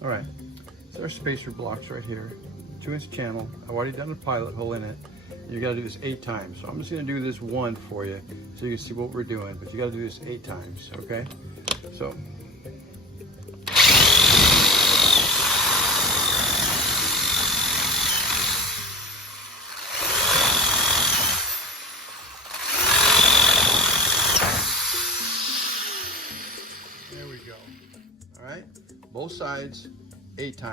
All right, so our spacer blocks right here, 2-inch channel. I've already done a pilot hole in it. You got to do this 8 times. So I'm just going to do this one for you so you can see what we're doing, but you got to do this 8 times, okay? So. There we go. All right, both sides, 8 times.